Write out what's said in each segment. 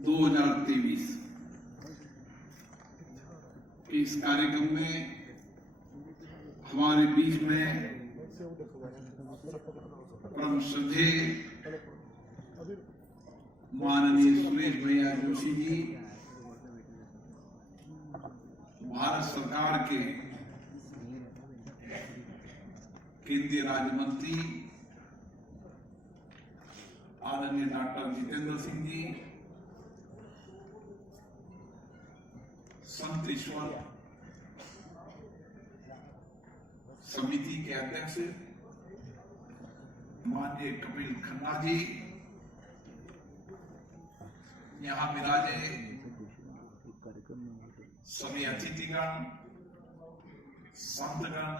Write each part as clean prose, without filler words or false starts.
2023 इस कार्यक्रम में हमारे बीच में परम श्रद्धेय माननीय सुरेश भैया जोशी जी, भारत सरकार के केंद्रीय राज्य मंत्री आदरणीय डॉक्टर जितेंद्र सिंह जी, संत ईश्वर समिति के अध्यक्ष माननीय कपिल खन्ना जी, यहाँ विराजे सभी अतिथिगण, संतगण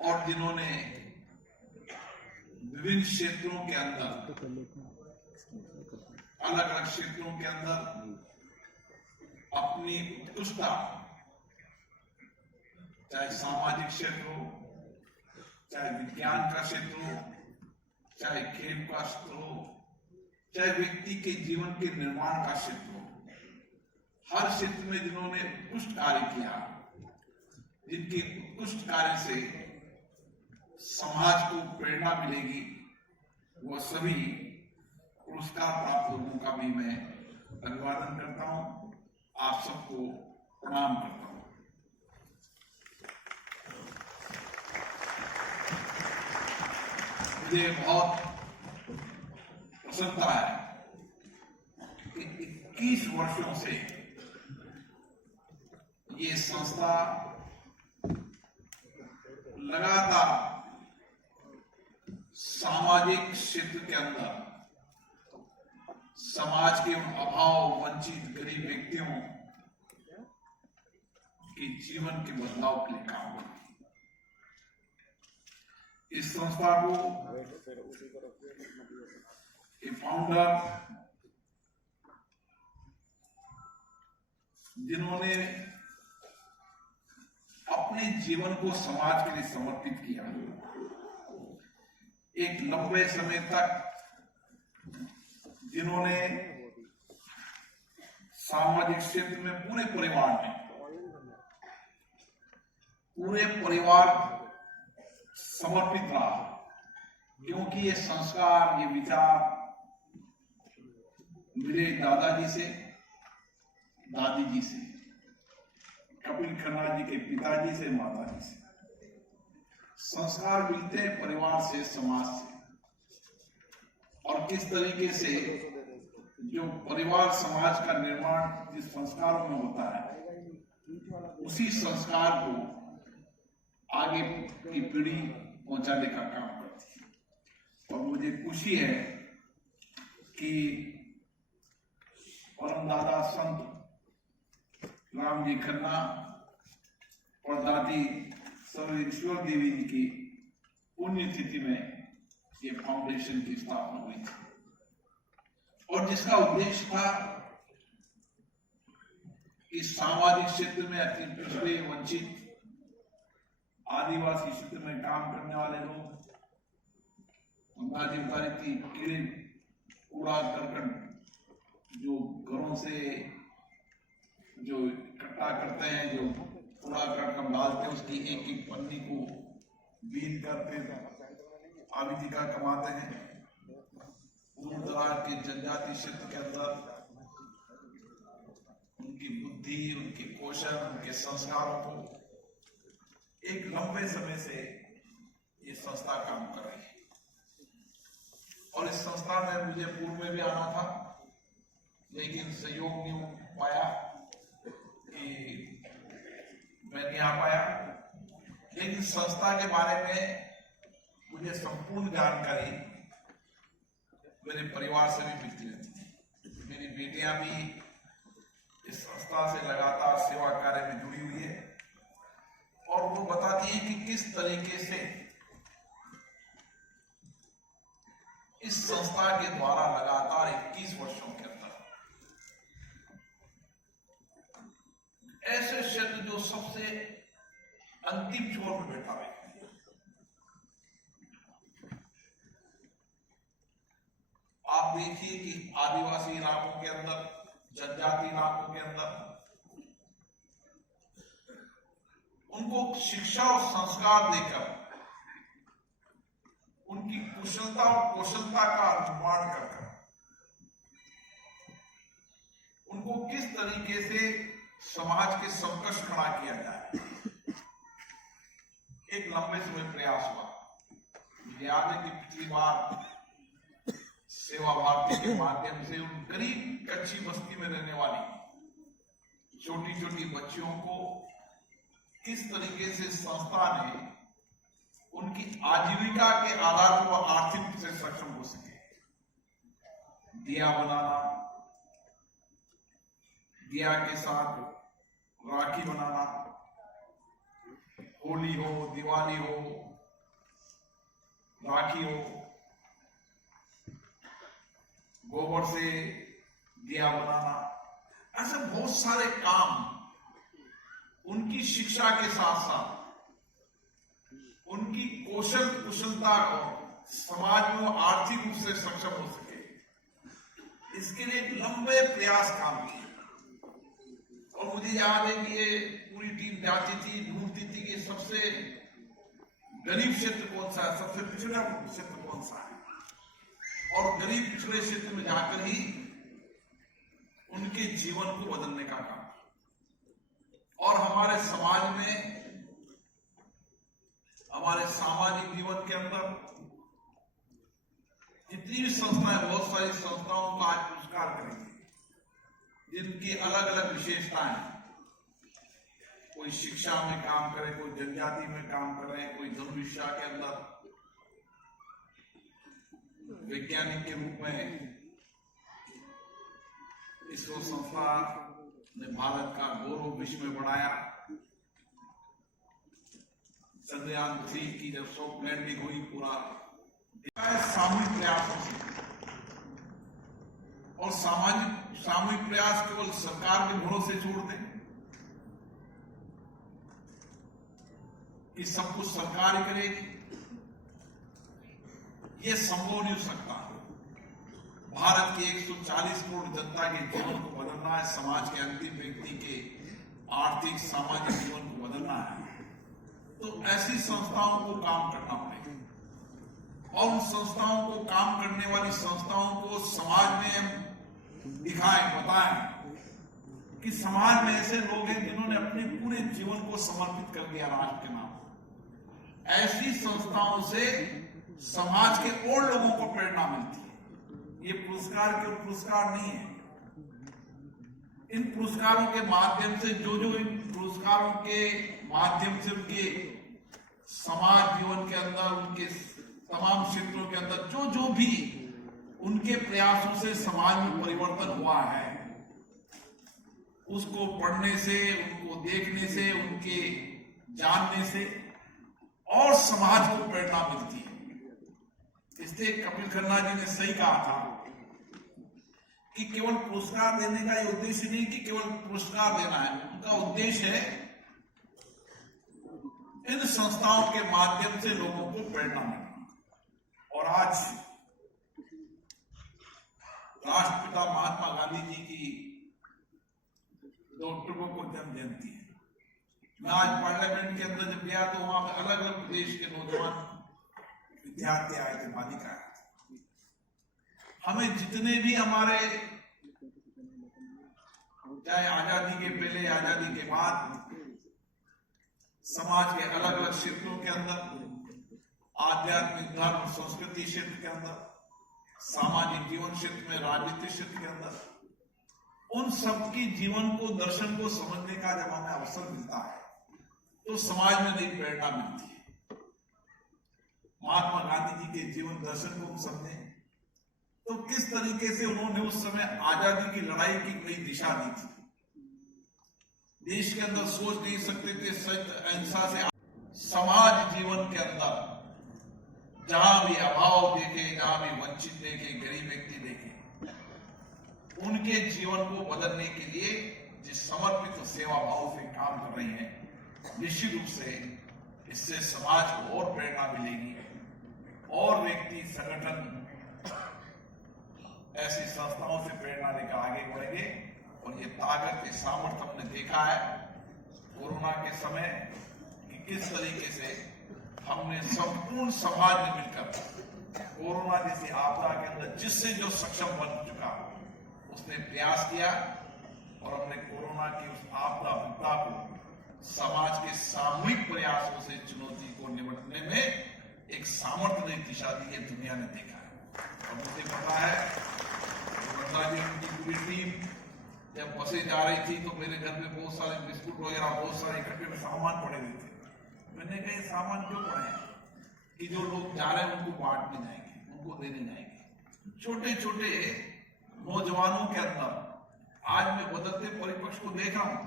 और जिन्होंने विभिन्न क्षेत्रों के अंदर, अलग अलग क्षेत्रों के अंदर अपनी उत्कृष्टता, चाहे सामाजिक क्षेत्र हो, चाहे विज्ञान का क्षेत्र हो, चाहे खेल का क्षेत्र हो, चाहे व्यक्ति के जीवन के निर्माण का क्षेत्र हो, हर क्षेत्र में जिन्होंने उत्कृष्ट कार्य किया, जिनके उत्कृष्ट कार्य से समाज को प्रेरणा मिलेगी, वह सभी पुरस्कार प्राप्त लोगों का भी मैं अभिवादन करता हूं। आप सबको प्रणाम करता हूं। मुझे बहुत प्रसन्नता है कि 21 वर्षों से ये संस्था लगातार सामाजिक क्षेत्र के अंदर समाज के अभाव वंचित गरीब व्यक्तियों के जीवन के बदलाव के लिए काम करती है। इस संस्था को ये फाउंडर, जिन्होंने अपने जीवन को समाज के लिए समर्पित किया, एक लंबे समय तक जिन्होंने सामाजिक क्षेत्र में पूरे परिवार समर्पित रहा, क्योंकि ये संस्कार, ये विचार मेरे दादाजी से, दादी जी से, कपिल खन्ना जी के पिताजी से, माताजी से संस्कार मिलते हैं परिवार से, समाज से। और किस तरीके से जो परिवार समाज का निर्माण जिस संस्कारों में होता है, उसी संस्कार को आगे की पीढ़ी पहुंचाने का काम करती है। और मुझे खुशी है कि परम दादा संत राम जी खन्ना और दादी सर्वेश्वर देवी जी की पुण्यतिथि में ये फाउंडेशन की स्थापना हुई थी, और जिसका उद्देश्य था कि सामाजिक क्षेत्र में अति पिछड़े, वंचित, आदिवासी क्षेत्र में काम करने वाले लोग, कीड़े, कूड़ा करकट जो घरों से जो इकट्ठा करते हैं, जो कूड़ा करकट डालते हैं, उसकी एक एक पन्नी को बीन करते आजीविका कमाते हैं। दूर दराज के जनजाति क्षेत्र के अंदर उनकी बुद्धि, उनके कौशल, उनके संस्कारों को एक लंबे समय से ये संस्था काम कर रही है। और इस संस्था में मुझे पूर्व में भी आना था, लेकिन सहयोग नहीं पाया कि मैं नहीं आ पाया। लेकिन संस्था के बारे में मुझे संपूर्ण जानकारी मेरे परिवार से भी मिलती रहती है। मेरी बेटियां भी इस संस्था से लगातार सेवा कार्य में जुड़ी हुई है, और वो बताती है कि किस तरीके से इस संस्था के द्वारा लगातार 21 वर्षों के अंदर ऐसे क्षेत्र जो सबसे अंतिम छोर पर बैठा हुआ है, आप देखिए कि आदिवासी इलाकों के अंदर, जनजाति इलाकों के अंदर उनको शिक्षा और संस्कार देकर उनकी कुशलता और कौशलता का निर्माण कर उनको किस तरीके से समाज के समकक्ष खड़ा किया जाए, एक लंबे समय प्रयास हुआ। मुझे याद है कि पिछली बार सेवा भारती के माध्यम से उन गरीब कच्ची बस्ती में रहने वाली छोटी छोटी बच्चियों को किस तरीके से संस्था ने उनकी आजीविका के आधार पर वह आर्थिक रूप से सक्षम हो सके। दिया बनाना, दिया के साथ राखी बनाना, होली हो, दिवाली हो, राखी हो, गोबर से दिया बनाना, ऐसे बहुत सारे काम उनकी शिक्षा के साथ साथ उनकी कौशल कुशलता को समाज में आर्थिक रूप से सक्षम हो सके, इसके लिए एक लंबे प्रयास काम किए। और मुझे याद है कि ये पूरी टीम जाती थी, ढूंढती थी कि सबसे गरीब क्षेत्र कौन सा है, सबसे पिछड़ा क्षेत्र कौन सा है, और गरीब पिछड़े क्षेत्र में जाकर ही उनके जीवन को बदलने का काम। और हमारे समाज में, हमारे सामाजिक जीवन के अंदर जितनी भी संस्थाएं, बहुत सारी संस्थाओं का आज पुरस्कार करेंगे जिनकी अलग अलग विशेषताएं, कोई शिक्षा में काम करे, कोई जनजाति में काम कर रहे हैं, कोई धनुर्विद्या के अंदर वैज्ञानिक के रूप में इसरो संस्था ने भारत का गौरव विश्व में बढ़ाया। चंद्रयान 3 की जब सॉफ्ट लैंडिंग हुई, पूरा सामूहिक प्रयासों से, और सामूहिक प्रयास केवल सरकार के भरोसे छोड़ दें कि सब कुछ सरकार ही करेगी, ये संभव नहीं हो सकता। भारत के 140 करोड़ जनता के जीवन को बदलना है, समाज के अंतिम व्यक्ति के आर्थिक सामाजिक जीवन को बदलना है, तो ऐसी संस्थाओं को काम करना पड़ेगा। और उन संस्थाओं को, काम करने वाली संस्थाओं को समाज में हम दिखाएं, बताएं कि समाज में ऐसे लोग हैं जिन्होंने अपने पूरे जीवन को समर्पित कर दिया राष्ट्र के नाम। ऐसी संस्थाओं से समाज के और लोगों को प्रेरणा मिलती है। ये पुरस्कार केवल पुरस्कार नहीं है, इन पुरस्कारों के माध्यम से जो इन पुरस्कारों के माध्यम से उनके समाज जीवन के अंदर, उनके तमाम क्षेत्रों के अंदर जो भी उनके प्रयासों से समाज में परिवर्तन हुआ है, उसको पढ़ने से, उनको देखने से, उनके जानने से और समाज को प्रेरणा मिलती है। इसलिए कपिल खन्ना जी ने सही कहा था कि केवल पुरस्कार देने का ये उद्देश्य नहीं कि केवल पुरस्कार देना है, उनका उद्देश्य है इन संस्थाओं के माध्यम से लोगों को प्रेरणा मिलना। और आज राष्ट्रपिता महात्मा गांधी जी की 2 अक्टूबर को जन्म जयंती है। मैं आज पार्लियामेंट के अंदर जब गया तो वहां पे अलग अलग प्रदेश के नौजवान विद्यार्थी आए थे, बालिका आए थे। हमें जितने भी हमारे, चाहे आजादी के पहले, आजादी के बाद, समाज के अलग अलग क्षेत्रों के अंदर, आध्यात्मिक, धर्म, संस्कृति क्षेत्र के अंदर, सामाजिक जीवन क्षेत्र में, राजनीतिक क्षेत्र के अंदर, उन सबकी जीवन को, दर्शन को समझने का जब हमें अवसर मिलता है तो समाज में नई प्रेरणा मिलती है। महात्मा गांधी जी के जीवन दर्शन को हम समझें तो किस तरीके से उन्होंने उस समय आजादी की लड़ाई की नई दिशा दी थी। देश के अंदर सोच नहीं सकते थे सत्य, अहिंसा से। समाज जीवन के अंदर जहां भी अभाव देखे, जहां भी वंचित देखे, गरीब व्यक्ति देखे, उनके जीवन को बदलने के लिए जिस समर्पित सेवा भाव से काम कर रही हैं, निश्चित रूप से इससे समाज को और प्रेरणा मिलेगी और व्यक्ति, संगठन ऐसी संस्थाओं से प्रेरणा लेकर आगे बढ़ेंगे। और ये ताकत, ये सामर्थ्य हमने देखा है कोरोना के समय कि किस तरीके से हमने संपूर्ण समाज ने मिलकर कोरोना जैसी आपदा के अंदर जिससे जो सक्षम बन चुका उसने प्रयास किया और हमने कोरोना की उस आपदा विपदा को समाज के सामूहिक प्रयासों से चुनौती को निपटने में एक सामर्थ्य नई दिशा दी है, दुनिया ने देखा है। और मुझे पता है वर्षा जी उनकी पूरी टीम जब बसें जा रही थी तो मेरे घर में बहुत सारे बिस्कुट वगैरह बहुत सारे इकट्ठे में सामान पड़े हुए थे। मैंने कहा ये सामान क्यों पड़े हैं कि जो लोग जा रहे हैं उनको बांटने जाएंगे, उनको देने जाएंगे। छोटे छोटे नौजवानों के अंदर आज मैं बदलते परिपक्ष को देख रहा हूं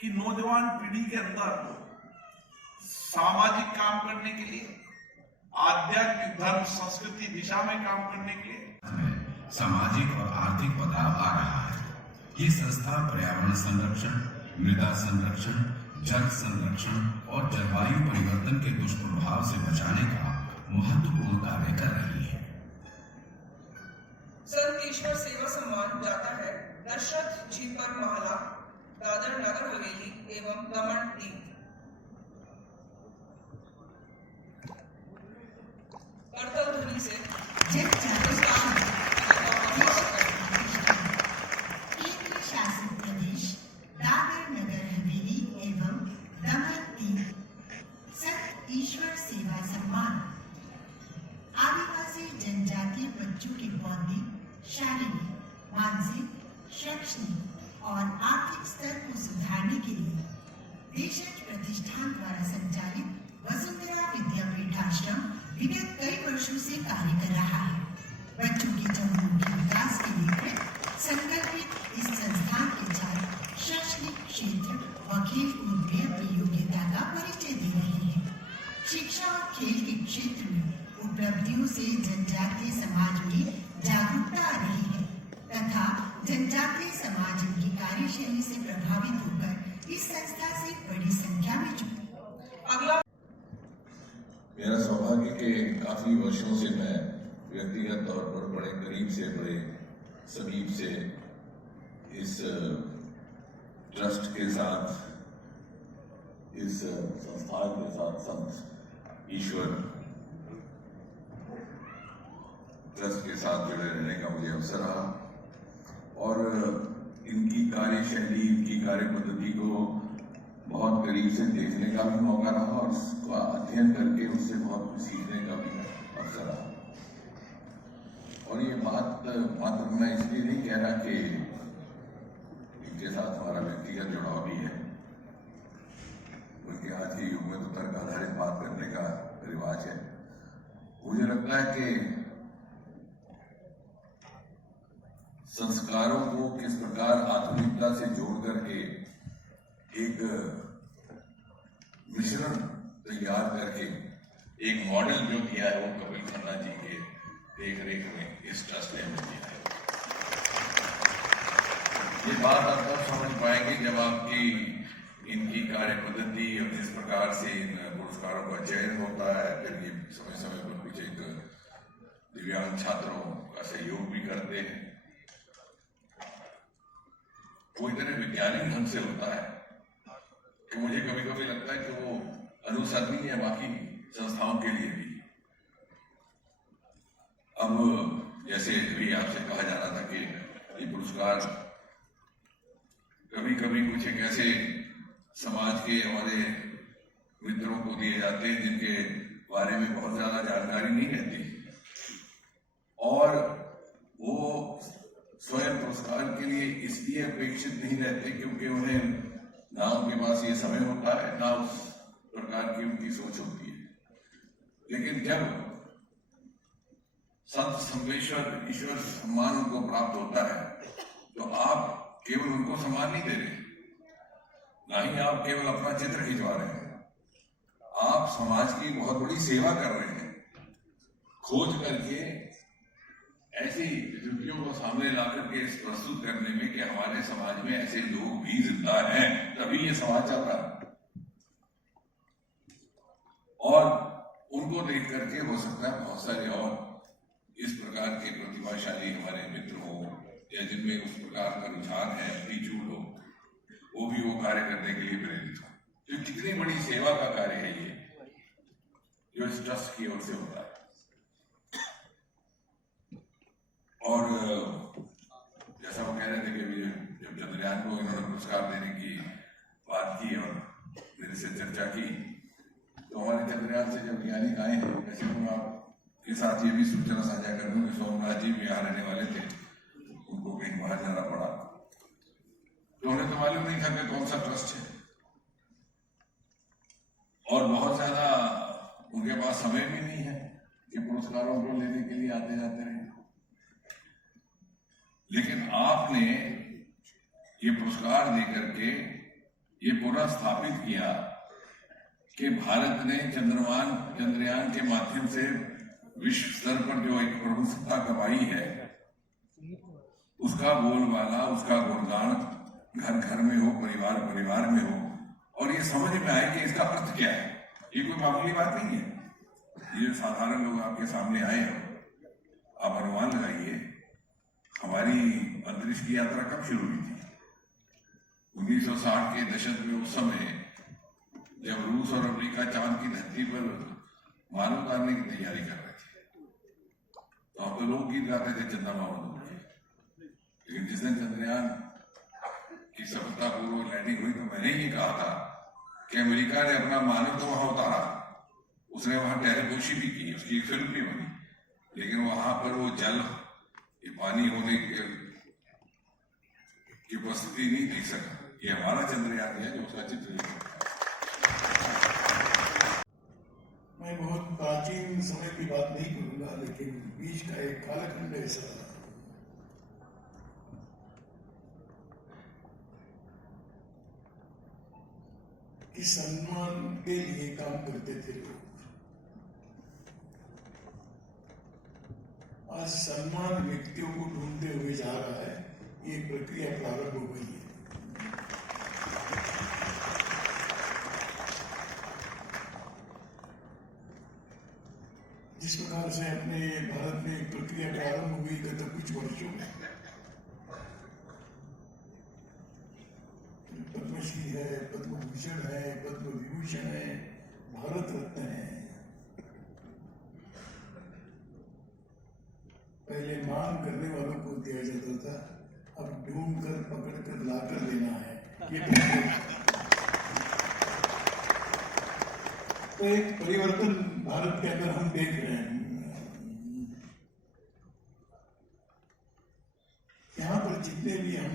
कि नौजवान पीढ़ी के अंदर सामाजिक काम करने के लिए, आध्यात्मिक धर्म संस्कृति दिशा में काम करने के लिए सामाजिक और आर्थिक बदलाव आ रहा है। ये संस्था पर्यावरण संरक्षण, मृदा संरक्षण, जल संरक्षण और जलवायु परिवर्तन के दुष्प्रभाव से बचाने का महत्वपूर्ण कार्य कर रही है। संत ईश्वर सेवा सम्मान जाता है दशरथ जी पर महला, दादर नगर हवेली एवं दमन दीव। करतल ध्वनि से केंद्र शासित प्रदेश दादर नगर हवेली एवं दमन दीव संत ईश्वर सेवा सम्मान आदिवासी जनजातीय बच्चों के बौद्धिक, शारीरिक, मानसिक, शैक्षणिक और आर्थिक स्तर को सुधारने के लिए देशज प्रतिष्ठान द्वारा संचालित वसुंधरा विद्यापीठ आश्रम विगत कई वर्षों से कार्य कर रहा है। बच्चों के चहुमुखी विकास के लिए संकल्पित इस संस्थान के छात्र शैक्षणिक क्षेत्र व खेल कूद में अपनी योग्यता का परिचय दे रहे हैं। शिक्षा और खेल के क्षेत्र में उपलब्धियों से जनजातीय समाज में जागरूकता आ रही है तथा जनजातीय समाज उनकी कार्यशैली से प्रभावित होकर इस संस्था से बड़ी संख्या में जुड़े। अगला मेरा सौभाग्य के काफी वर्षों से मैं व्यक्तिगत तौर पर बड़े करीब से, बड़े समीप से इस ट्रस्ट के साथ, इस संस्थान के साथ, संत ईश्वर ट्रस्ट के साथ जुड़े रहने का मुझे अवसर रहा और इनकी कार्यशैली, इनकी कार्य पद्धति को बहुत करीब से देखने का भी मौका रहा और उसका अध्ययन करके उससे बहुत कुछ सीखने का भी अवसर रहा। और ये बात मात्र मैं इसलिए नहीं कह रहा कि इनके साथ हमारा व्यक्तिगत जुड़ाव भी है, बल्कि आज के युग में तो तर्क आधारित बात करने का रिवाज है। मुझे लगता है कि संस्कारों को किस प्रकार आधुनिकता से जोड़ करके एक मिश्रण तैयार करके एक मॉडल जो दिया है वो कपिल खन्ना जी के देख रेख में इस ट्रस्ट ने दिया है। ये बात आप तब समझ पाएंगे जब आपकी इनकी कार्य पद्धति और जिस प्रकार से इन पुरस्कारों का चयन होता है, फिर ये समय समय पर कुछ एक दिव्यांग छात्रों का सहयोग भी करते हैं। वो इतने वैज्ञानिक ढंग से होता है कि मुझे कभी कभी लगता है कि वो अनुसरणीय है बाकी संस्थाओं के लिए भी। अब जैसे भी आपसे कहा जा रहा था कि ये पुरस्कार कभी कभी कुछ एक ऐसे समाज के हमारे मित्रों को दिए जाते हैं जिनके बारे में बहुत ज्यादा जानकारी नहीं रहती और वो स्वयं पुरस्कार के लिए इसलिए अपेक्षित नहीं रहते क्योंकि उन्हें ना उनके पास ये समय होता है, ना उस प्रकार की उनकी सोच होती है। लेकिन जब संत संवेश्वर ईश्वर सम्मान उनको प्राप्त होता है तो आप केवल उनको सम्मान नहीं दे रहे, ना ही आप केवल अपना चित्र खिंचवा रहे हैं, आप समाज की बहुत बड़ी सेवा कर रहे हैं। खोज करके ऐसी विकृतियों को सामने ला करके प्रस्तुत करने में कि हमारे समाज में ऐसे लोग भी जिंदा हैं, तभी ये समाज चल रहा है। और उनको देख करके हो सकता है बहुत सारे और इस प्रकार के प्रतिभाशाली हमारे मित्र हो या जिनमें उस प्रकार का रुझान है, टीचू लोग, वो भी वो कार्य करने के लिए प्रेरित हो। तो कितनी बड़ी सेवा का कार्य है ये, जो इस ट्रस्ट की ओर से होता है। और जैसा वो कह रहे थे कि जब चंद्रयान को इन्होंने पुरस्कार देने की बात की और मेरे से चर्चा की, तो हमारे चंद्रयान से जब वैज्ञानिक आए हैं, वैसे तो आपके साथ ये भी सूचना साझा कर दूं कि सोमनाथ जी भी यहाँ रहने वाले थे, उनको कहीं बाहर जाना पड़ा, तो उन्हें तो मालूम नहीं था कि कौन सा ट्रस्ट है, और बहुत ज्यादा उनके पास समय भी नहीं है कि पुरस्कारों को लेने के लिए आते जाते रहे। लेकिन आपने ये पुरस्कार देकर के ये पुनः स्थापित किया कि भारत ने चंद्रयान के माध्यम से विश्व स्तर पर जो एक प्रभुसत्ता कमाई है, उसका बोलबाला, उसका गुणगान घर घर में हो, परिवार परिवार में हो, और ये समझ में आए कि इसका अर्थ क्या है। ये कोई मामूली बात नहीं है। ये साधारण लोग आपके सामने आए हैं, आप अनुमान लगाइए हमारी अंतरिक्ष की यात्रा कब शुरू हुई थी? 1960 के दशक में, उस समय जब रूस और अमेरिका चांद की धरती पर मानव उतारने की तैयारी कर रहे थे, तो हम तो लोग गीत गाते थे चंदा मामा। लेकिन जिस दिन चंद्रयान की सफलतापूर्वक लैंडिंग हुई, तो मैंने ये कहा था कि अमेरिका ने अपना मानव तो वहां उतारा, उसने वहां टेलीपोशी भी की, उसकी एक फिल्म भी बनी, लेकिन वहां पर वो जल, ये पानी होने की उपस्थिति नहीं दिख सका। ये हमारा चंद्रयान है जो उसका चित्र लिखा। मैं बहुत प्राचीन समय की बात नहीं करूंगा, लेकिन बीच का एक कालखंड ऐसा था कि सम्मान के लिए काम करते थे लोग। आज सम्मान व्यक्तियों को ढूंढते हुए जा रहा है, ये प्रक्रिया प्रारंभ हो गई है। जिस प्रकार से अपने भारत में एक प्रक्रिया प्रारंभ हुई गत कुछ वर्षों में, पद्मश्री है, पद्म भूषण है, पद्म विभूषण है, भारत रत्न है। पहले मांग करने वालों को दिया जाता था, अब ढूंढ कर पकड़ कर ला कर देना है। ये तो एक परिवर्तन भारत के अंदर हम देख रहे हैं। यहाँ पर जितने भी हम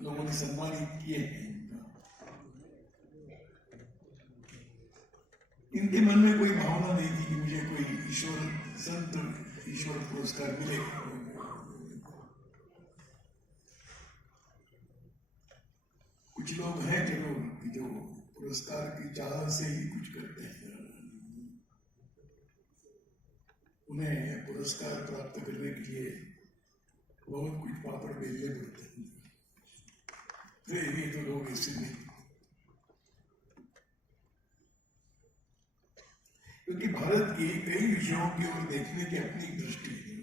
लोगों ने सम्मानित किए हैं, इनके मन में कोई भावना नहीं थी कि मुझे कोई ईश्वर पुरस्कार मिले। कुछ लोग हैं जो पुरस्कार की चाह से ही कुछ करते हैं। उन्हें पुरस्कार प्राप्त करने के लिए बहुत कुछ पापड़ बेलने पड़ते हैं। ये तो लोग ऐसे नहीं, क्योंकि भारत की कई विषयों की ओर देखने की अपनी दृष्टि है।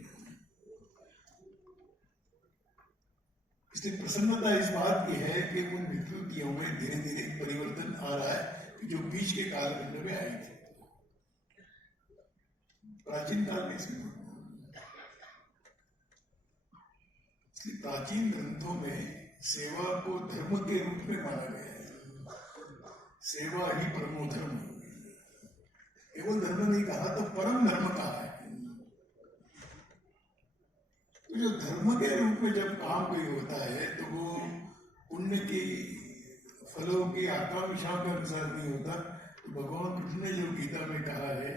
इसलिए प्रसन्नता इस बात की है कि उन विकृतियों में धीरे धीरे परिवर्तन आ रहा है जो बीच के कालखंड में आई थी। प्राचीन काल में इसमें प्राचीन ग्रंथों में सेवा को धर्म के रूप में माना गया है। सेवा ही परमो धर्म, केवल धर्म नहीं कहा तो परम धर्म कहा है। तो जो धर्म के रूप में जब काम कोई होता है तो वो पुण्य की फलों की आकांक्षा के अनुसार नहीं होता। तो भगवान कृष्ण ने जो गीता में कहा है,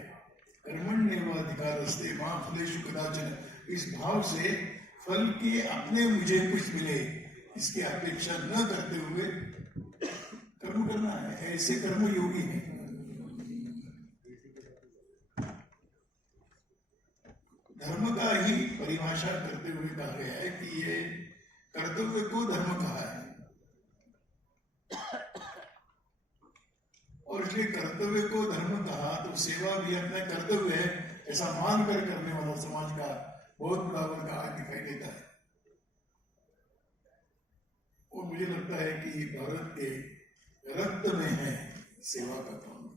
कर्मण्येवाधिकारस्ते मा फलेषु कदाचन, इस भाव से फल के अपने मुझे कुछ मिले इसकी अपेक्षा न करते हुए कर्म करना है। ऐसे कर्म योगी हैं। धर्म का ही परिभाषा करते हुए कहा गया है कि ये कर्तव्य को धर्म कहा है, और इसलिए कर्तव्य को धर्म कहा तो सेवा भी अपना कर्तव्य है, ऐसा मानकर करने वाला समाज का बहुत बड़ा वर्ग आज दिखाई देता है। और मुझे लगता है कि भारत के रक्त में है सेवा का काम।